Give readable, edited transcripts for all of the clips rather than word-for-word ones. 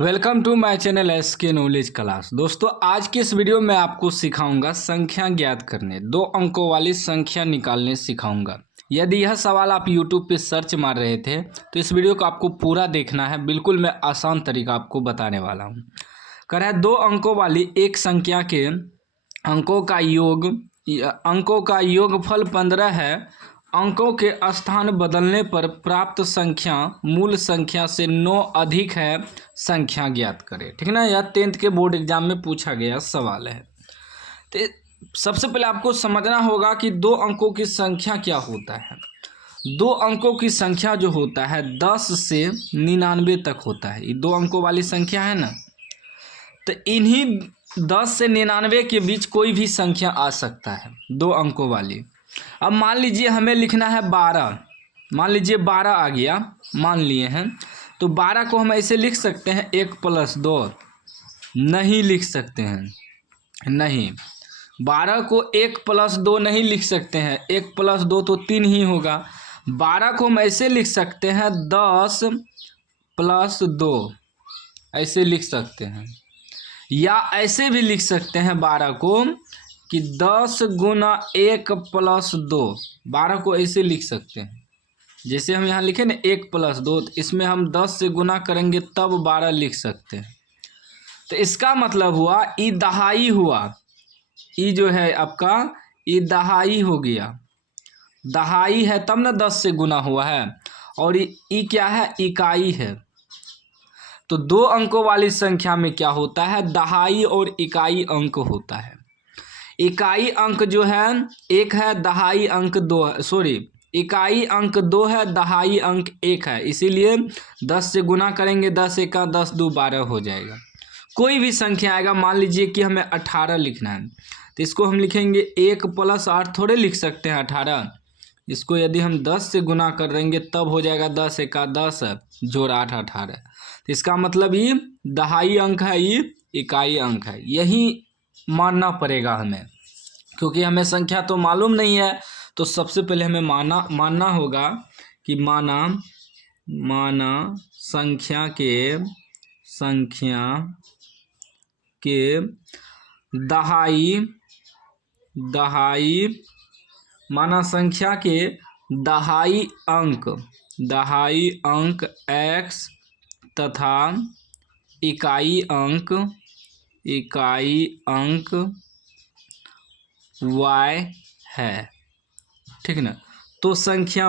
Welcome to my channel SK knowledge class. दोस्तों आज की इस वीडियो में आपको सिखाऊंगा संख्या ज्ञात करने, 2 अंकों वाली संख्या निकालने सिखाऊंगा। यदि यह सवाल आप YouTube पे सर्च मार रहे थे तो इस वीडियो को आपको पूरा देखना है। बिल्कुल मैं आसान तरीका आपको बताने वाला हूँ। कर है 2 अंकों वाली एक संख्या के अंकों का योगफल 15 है। अंकों के स्थान बदलने पर प्राप्त संख्या मूल संख्या से 9 अधिक है, संख्या ज्ञात करें। ठीक ना, यह 10th के बोर्ड एग्जाम में पूछा गया सवाल है। तो सबसे पहले आपको समझना होगा कि 2 अंकों की संख्या क्या होता है। 2 अंकों की संख्या जो होता है 10 से 99 तक होता है। ये 2 अंकों वाली संख्या है ना, तो इन्हीं 10 से 99 के बीच कोई भी संख्या आ सकता है 2 अंकों वाली। अब मान लीजिए हमें लिखना है 12, मान लीजिए 12 आ गया, मान लिए हैं। तो 12 को हम ऐसे लिख सकते हैं 1 + 2, नहीं लिख सकते हैं, नहीं। 12 को 1 + 2 नहीं लिख सकते हैं, 1 + 2 तो 3 ही होगा। 12 को हम ऐसे लिख सकते हैं 10 + 2, ऐसे लिख सकते हैं। या ऐसे भी लिख सकते हैं 12 को कि 10 × 1 + 2, 12 को ऐसे लिख सकते हैं। जैसे हम यहाँ लिखे ना 1 + 2, तो इसमें हम 10 से गुना करेंगे तब 12 लिख सकते हैं। तो इसका मतलब हुआ ई दहाई हुआ, ई जो है आपका ई दहाई हो गया। दहाई है तब ना 10 से गुना हुआ है, और ई क्या है, इकाई है। तो 2 अंकों वाली संख्या में क्या होता है, दहाई और इकाई अंक होता है। इकाई अंक जो है 1 है, दहाई अंक 2 है, सॉरी इकाई अंक 2 है, दहाई अंक 1 है। इसीलिए 10 से गुना करेंगे, 10 × 1 = 10, 2 = 12 हो जाएगा। कोई भी संख्या आएगा, मान लीजिए कि हमें 18 लिखना है, तो इसको हम लिखेंगे 1 + 8 थोड़े लिख सकते हैं 18। इसको यदि हम 10 से गुना कर देंगे तब हो जाएगा 10 × 1 = 10 जोड़ 8 = 18। तो इसका मतलब ये दहाई अंक है, ये इकाई अंक है। यही मानना पड़ेगा हमें, क्योंकि हमें संख्या तो मालूम नहीं है। तो सबसे पहले हमें मानना होगा कि माना संख्या के दहाई माना संख्या के दहाई अंक x तथा इकाई अंक y है। ठीक ना, तो संख्या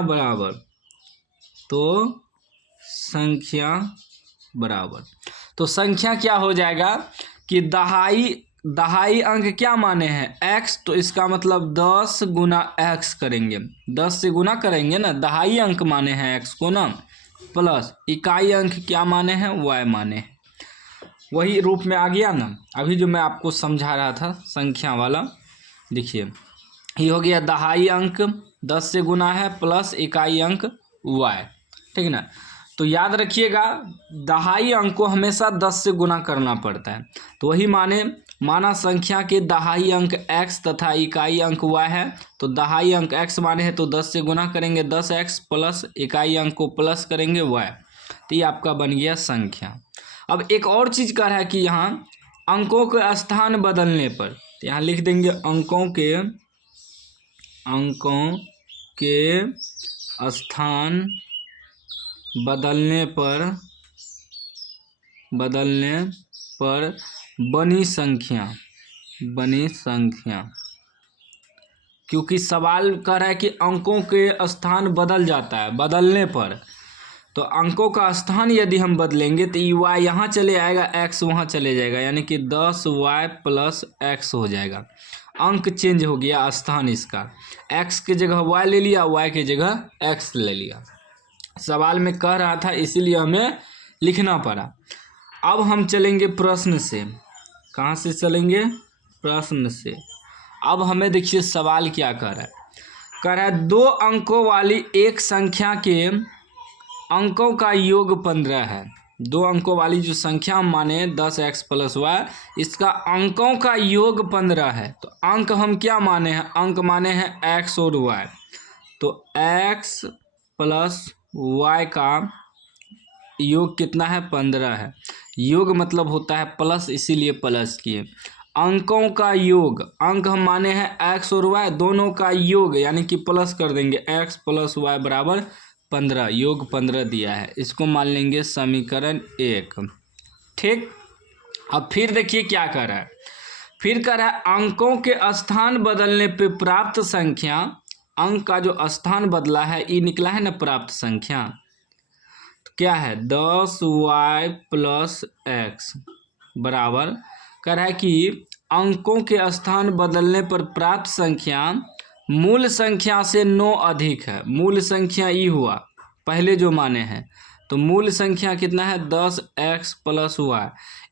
क्या हो जाएगा कि दहाई अंक क्या माने हैं x, तो इसका मतलब 10 × x करेंगे, 10 से गुना करेंगे ना, दहाई अंक माने हैं x को ना, प्लस इकाई अंक क्या माने हैं, y माने हैं। वही रूप में आ गया ना। अभी जो मैं आपको समझा रहा था संख्या वाला, देखिए ये हो गया दहाई अंक 10 से गुना है, प्लस इकाई अंक y। ठीक ना, तो याद रखिएगा दहाई अंक को हमेशा 10 से गुना करना पड़ता है। तो वही माना संख्या के दहाई अंक x तथा इकाई अंक y है। तो दहाई अंक x माने हैं तो 10 से गुना करेंगे 10x, प्लस इकाई अंक को प्लस करेंगे y। तो ये आपका बन गया संख्या। अब एक और चीज़ का है कि यहाँ अंकों के स्थान बदलने पर, तो यहाँ लिख देंगे अंकों के स्थान बदलने पर बनी संख्या, क्योंकि सवाल कह रहा है कि अंकों के स्थान बदल जाता है बदलने पर। तो अंकों का स्थान यदि हम बदलेंगे तो y यहाँ चले आएगा, x वहाँ चले जाएगा, यानी कि 10y + x हो जाएगा। अंक चेंज हो गया, स्थान इसका x की जगह y ले लिया, y की जगह x ले लिया। सवाल में कह रहा था इसीलिए हमें लिखना पड़ा। अब हम चलेंगे प्रश्न से। कहाँ से चलेंगे, प्रश्न से। अब हमें देखिए सवाल क्या कर रहा है, 2 अंकों वाली एक संख्या के अंकों का योग 15 है। 2 अंकों वाली जो संख्या हम माने 10x + y, इसका अंकों का योग 15 है। तो अंक हम क्या माने हैं, अंक माने हैं x और y। तो x + y का योग कितना है, 15 है। योग मतलब होता है प्लस, इसीलिए प्लस किए। अंकों का योग, अंक हम माने हैं x और y, दोनों का योग यानी कि प्लस कर देंगे, x + y = 15, योग 15 दिया है, इसको मान लेंगे समीकरण 1। ठीक। अब फिर देखिए क्या कर रहा है, फिर कह रहा है अंकों के स्थान बदलने पे प्राप्त संख्या, अंक का जो स्थान बदला है ये निकला है ना प्राप्त संख्या, तो क्या है 10y + x बराबर, कह रहा है कि अंकों के स्थान बदलने पर प्राप्त संख्या मूल संख्या से 9 अधिक है। मूल संख्या ई हुआ पहले जो माने हैं, तो मूल संख्या कितना है 10x + y,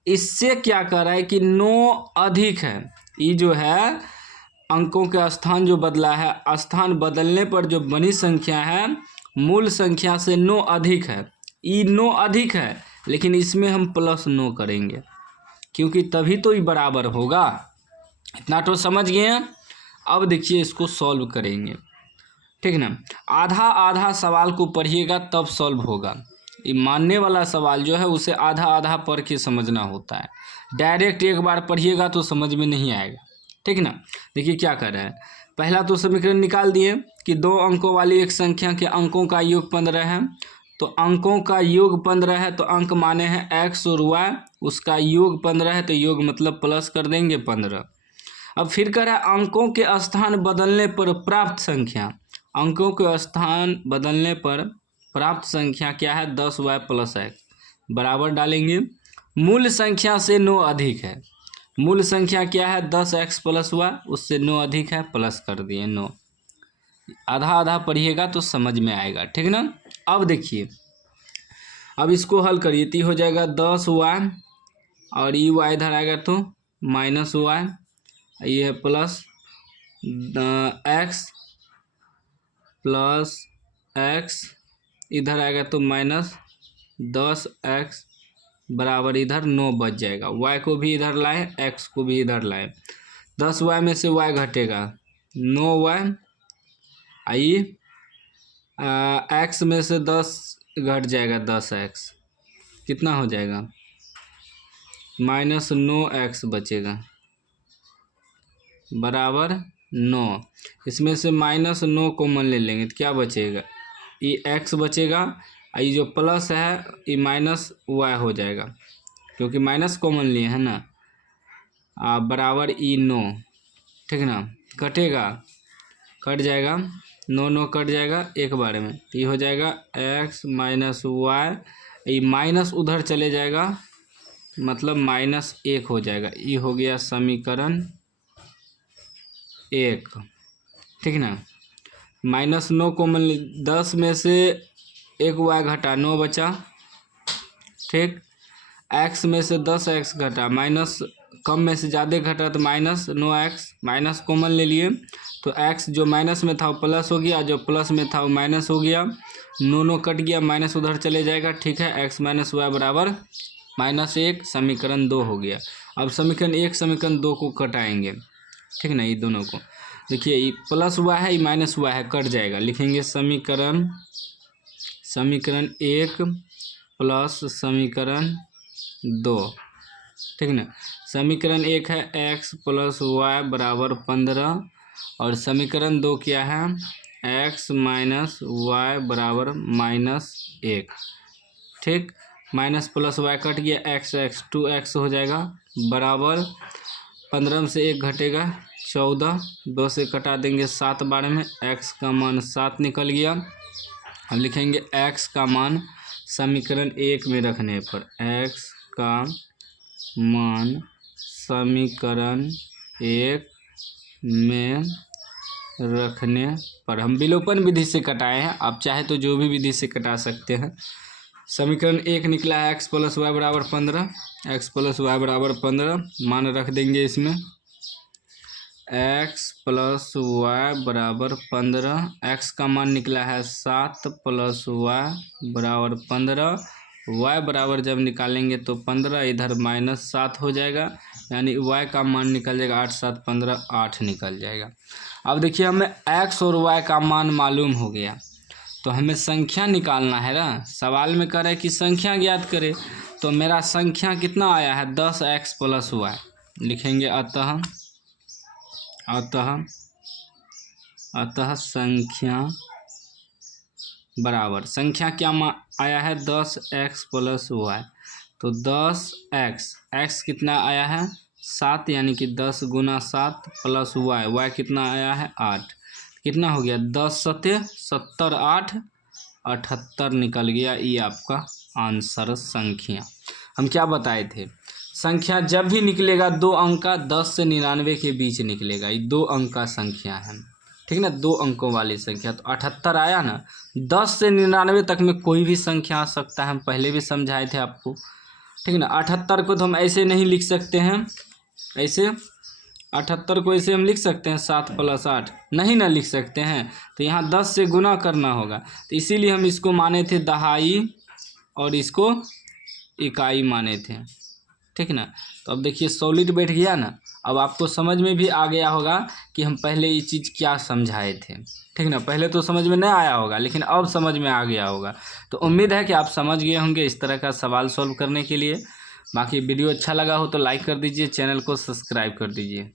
इससे क्या कर रहा है कि 9 अधिक है। ये जो है अंकों के स्थान जो बदला है, स्थान बदलने पर जो बनी संख्या है मूल संख्या से 9 अधिक है। ये 9 अधिक है लेकिन इसमें हम +9 करेंगे क्योंकि तभी तो ये बराबर होगा। इतना तो समझ गए हैं। अब देखिए इसको सॉल्व करेंगे, ठीक ना। आधा आधा सवाल को पढ़िएगा तब सॉल्व होगा। ये मानने वाला सवाल जो है उसे आधा आधा पढ़ के समझना होता है, डायरेक्ट एक बार पढ़िएगा तो समझ में नहीं आएगा, ठीक ना। देखिए क्या कर रहे हैं, पहला तो समीकरण निकाल दिए कि 2 अंकों वाली एक संख्या के अंकों का योग 15 है, तो अंकों का योग 15 है तो अंक माने हैं x और y, उसका योग 15 है तो योग मतलब प्लस कर देंगे 15। अब फिर कह रहा है अंकों के स्थान बदलने पर प्राप्त संख्या, अंकों के स्थान बदलने पर प्राप्त संख्या क्या है 10y + x बराबर डालेंगे, मूल संख्या से 9 अधिक है। मूल संख्या क्या है 10x + y, उससे 9 अधिक है, प्लस कर दिए 9। आधा आधा पढ़िएगा तो समझ में आएगा, ठीक ना। अब देखिए, अब इसको हल करिए तो हो जाएगा 10y और ये y इधर आएगा तो -y, ये है प्लस x + x, इधर आएगा तो -10x बराबर इधर 9 बच जाएगा। y को भी इधर लाए, x को भी इधर लाए, 10y में से y घटेगा 9y, आइए x में से 10 घट जाएगा 10x, कितना हो जाएगा -9x बचेगा बराबर 9। इसमें से -9 कॉमन ले लेंगे तो क्या बचेगा, ये x बचेगा, ये जो प्लस है ये -y हो जाएगा क्योंकि माइनस कॉमन लिए है ना, बराबर ई 9, ठीक ना। कटेगा, कट जाएगा 9 9 कट जाएगा एक बार में, तो ये हो जाएगा x - y, ये माइनस उधर चले जाएगा मतलब -1 हो जाएगा। ये हो गया समीकरण 1, ठीक ना। -9 कॉमन, 10 में से 1 y घटा 9 बचा, ठीक। x में से 10x घटा, माइनस कम में से ज़्यादा घटा तो -9x, माइनस कॉमन ले लिए तो x जो माइनस में था वो प्लस हो गया, जो प्लस में था वो माइनस हो गया, 9 9 कट गया, माइनस उधर चले जाएगा, ठीक है। x - y बराबर -1, समीकरण 2 हो गया। अब समीकरण 1 समीकरण 2 को कटाएंगे, ठीक ना। ये दोनों को देखिए, ये +y है, ये -y है, कट जाएगा, लिखेंगे समीकरण 1 प्लस समीकरण 2, ठीक ना। समीकरण 1 है x + y बराबर 15 और समीकरण 2 क्या है x - y बराबर -1, ठीक। माइनस प्लस y कट गया, x 2x हो जाएगा बराबर 15 में से 1 घटेगा 14, 2 से कटा देंगे 7 बार में, x का मान 7 निकल गया। अब लिखेंगे x का मान समीकरण 1 में रखने पर, x का मान समीकरण 1 में रखने पर, हम विलोपन विधि से कटाए हैं, आप चाहे तो जो भी विधि से कटा सकते हैं। समीकरण 1 निकला है x + y बराबर 15, x + y बराबर 15 मान रख देंगे इसमें, x + y बराबर 15, x का मान निकला है 7 + y बराबर 15, y बराबर जब निकालेंगे तो 15, इधर -7 हो जाएगा, यानी y का मान निकल जाएगा 8 7 15, 8 निकल जाएगा। अब देखिए हमें x और y का मान मालूम हो गया तो हमें संख्या निकालना है ना। सवाल में कह रहा है कि संख्या ज्ञात करें, तो मेरा संख्या कितना आया है 10x + y। लिखेंगे अतः संख्या बराबर, संख्या क्या आया है 10x + y। तो 10x, x कितना आया है 7, यानी कि 10 × 7 + y, y कितना आया है 8। कितना हो गया 10 × 7 = 70, 8 78 निकल गया। ये आपका आंसर संख्या। हम क्या बताए थे, संख्या जब भी निकलेगा 2 अंक का 10 से 99 के बीच निकलेगा। ये 2 अंक का संख्या है, ठीक ना, 2 अंकों वाली संख्या। तो 78 आया ना। 10 से 99 तक में कोई भी संख्या आ सकता है, हम पहले भी समझाए थे आपको, ठीक ना। 78 को तो हम ऐसे नहीं लिख सकते हैं, ऐसे 78 को ऐसे हम लिख सकते हैं 7 + 8, नहीं ना लिख सकते हैं। तो यहाँ 10 से गुना करना होगा, तो इसीलिए हम इसको माने थे दहाई और इसको इकाई माने थे, ठीक ना। तो अब देखिए सॉलिड बैठ गया ना। अब आपको समझ में भी आ गया होगा कि हम पहले ये चीज़ क्या समझाए थे, ठीक ना। पहले तो समझ में नहीं आया होगा, लेकिन अब समझ में आ गया होगा। तो उम्मीद है कि आप समझ गए होंगे इस तरह का सवाल सॉल्व करने के लिए। बाकी वीडियो अच्छा लगा हो तो लाइक कर दीजिए, चैनल को सब्सक्राइब कर दीजिए।